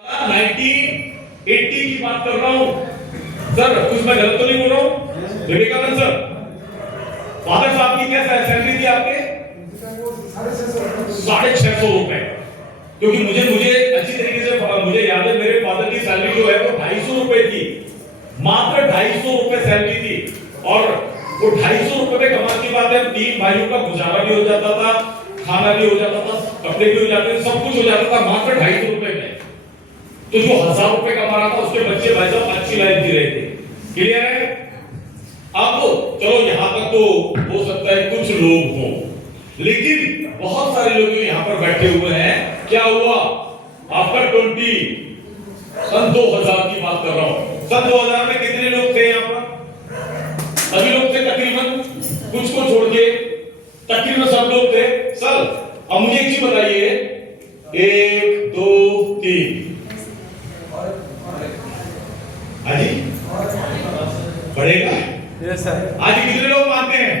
1980 की बात कर रहा हूं सर, कुछ मैं गलत तो नहीं बोल रहा हूं? विवेकानंद सर, फादर साहब की क्या सैलरी थी आपके? 650 रुपए। क्योंकि मुझे अच्छी तरीके से मुझे याद है, मेरे फादर की सैलरी जो है वो 250 रुपए थी, मात्र 250 रुपए सैलरी थी। और वो 250 रुपए में कमाल की बात है, 3 भाइयों का गुजारा भी हो जाता था, खाना भी हो जाता था, कपड़े भी हो जाते थे, सब कुछ हो जाता था मात्र 250 रुपए में। तो जो 1000 रुपए कमा रहा था उसके बच्चे भाई साहब अच्छी लाइफ जी रहे थे। क्लियर है? अब चलो यहां तक तो हो सकता है कुछ लोग हों, लेकिन बहुत सारे लोग यहां पर बैठे हुए हैं। क्या हुआ आफ्टर 20 सन 2000 की बात कर रहा हूं। सन 2000 में कितने लोग थे यहां पर? सभी लोग थे तकरीबन, कुछ को छोड़ के तकरीबन सब लोग थे। सर अब मुझे एक चीज बताइए, 1 2 3 हाजी बढ़ेगा? Yes sir. आज कितने लोग मानते हैं?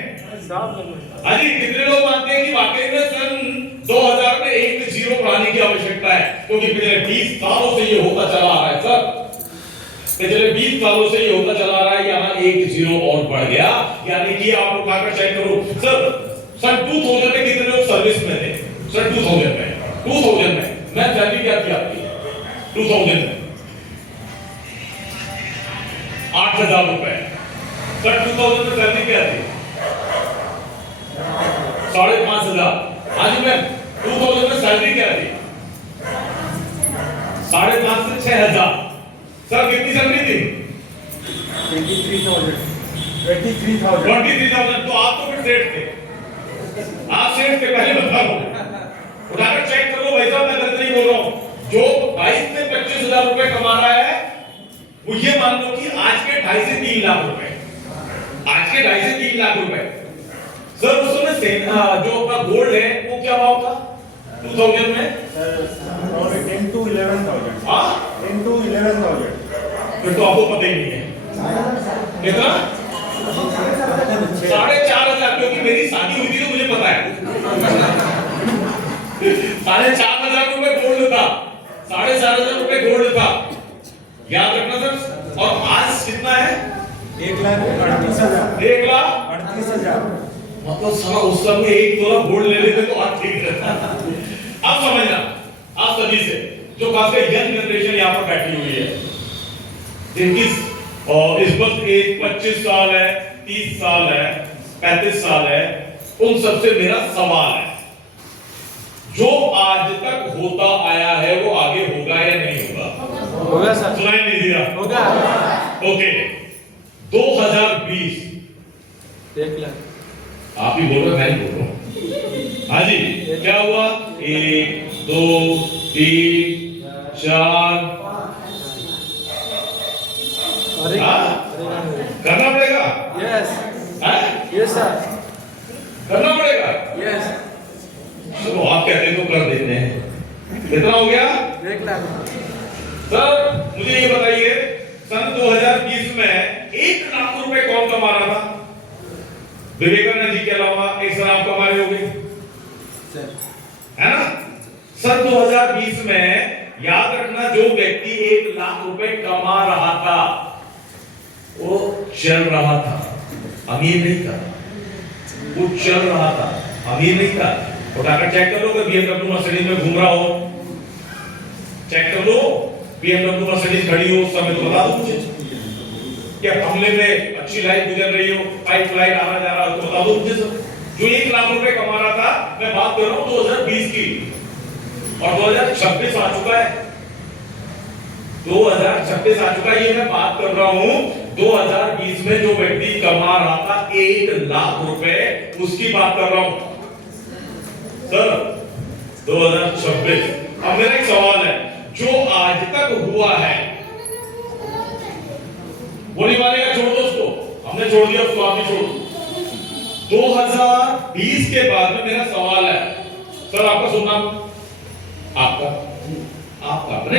आज कितने लोग मानते हैं कि वाकई में सन 2000 में 1-0 बढ़ाने की आवश्यकता है? क्योंकि पिछले 20 सालों से ये होता चला आ रहा है सर, पिछले 20 सालों से ये होता चला आ रहा है। यहाँ 1-0 और बढ़ गया, यानी कि आप उठाकर चेक करो सर। सन 2000 में कितने लोग सर्विस में थे? सर 2000 में मैं सैलरी क्या थी आपकी 2000 में? 8000 रुपए। सर 2000 में सैलरी क्या थी? 5500। आज मैं 2000 में सैलरी क्या थी? 5,500 से 6,000। सर कितनी सैलरी थी? 23,000। तो आप तो फिर सेठ थे, आप सेठ थे, पहले बता दो। उठाकर चेक कर लो भाई साहब, मैं गलत नहीं बोल रहा हूं। जो 22 से 25,000 रुपए कमा रहा है वो ये मान लो कि आज के 2.5 से 3 लाख रुपए, आज के 2.5 से 3 लाख रुपए। सर उस समय जो अपना गोल्ड है वो क्या भाव था 2000 में? 10 to 11,000। हाँ 10 to 11,000। फिर तो आपको पता ही नहीं है कितना? 4,500। क्योंकि मेरी शादी हुई थी तो मुझे पता है 4,500 रुपए गोल्ड था, 4,500 रुपए गोल्ड था, याद रखना सर। और आज कितना है? 1,38,000। 1,38,000। मतलब सारा उस समय 1 तोला गोल्ड ले लेते तो आज ठीक रहता। अब समझना आप सभी से, जो खासकर यंग जनरेशन यहाँ पर बैठी हुई है, जिनकी इस वक्त एज 25 साल है, 30 साल है, 35 साल है, उन सबसे मेरा सवाल है, जो आज तक होता आया है वो आगे होगा या नहीं होगा? होगा सर। सुनाई नहीं दिया? होगा। ओके 2020 1 लाख। आप ही बोल रहे, मैं ही बोल रहा हूं। हाँ जी, क्या हुआ? 1 2 3 4 करना पड़ेगा? Yes yes sir. करना पड़ेगा? यस। चलो आप कहते हैं तो कर देते हैं। कितना हो गया? 1 लाख। सर मुझे ये बताइए, सन 2020 में 1 लाख रुपए कौन कमा रहा था? विवेकानंद जी के अलावा एक सर आप कमा रहे होंगे, है ना? सन 2020 में याद रखना, जो व्यक्ति 1 लाख रुपए कमा रहा था वो चल रहा था, अमीर नहीं था। वो चल रहा था, अमीर नहीं था। उठाकर चेक कर लो, BMW मर्सिडीज में घूम रहा हो, चेक कर लो, BMW मर्सिडीज खड़ी हो उस समय तो बता दो मुझे। क्या हमले में अच्छी लाइफ गुजर रही हो, पाइप लाइन आना जा रहा हो तो बता दो मुझे सर। जो 1 लाख रुपए कमा रहा था, मैं बात कर रहा हूं 2020 की, और 2026 आ चुका है, 2026 आ चुका है। ये मैं बात कर रहा हूं 2020 में जो व्यक्ति कमा रहा था 1 लाख रुपए, उसकी बात कर रहा हूं सर 2026। अब मेरा एक सवाल है, जो आज तक हुआ है वो नहीं मानेगा, छोड़ दो उसको, हमने छोड़ दिया उसको, आप भी छोड़ दो। 2020 के बाद में मेरा सवाल है सर, आपका सुनना, आपका नहीं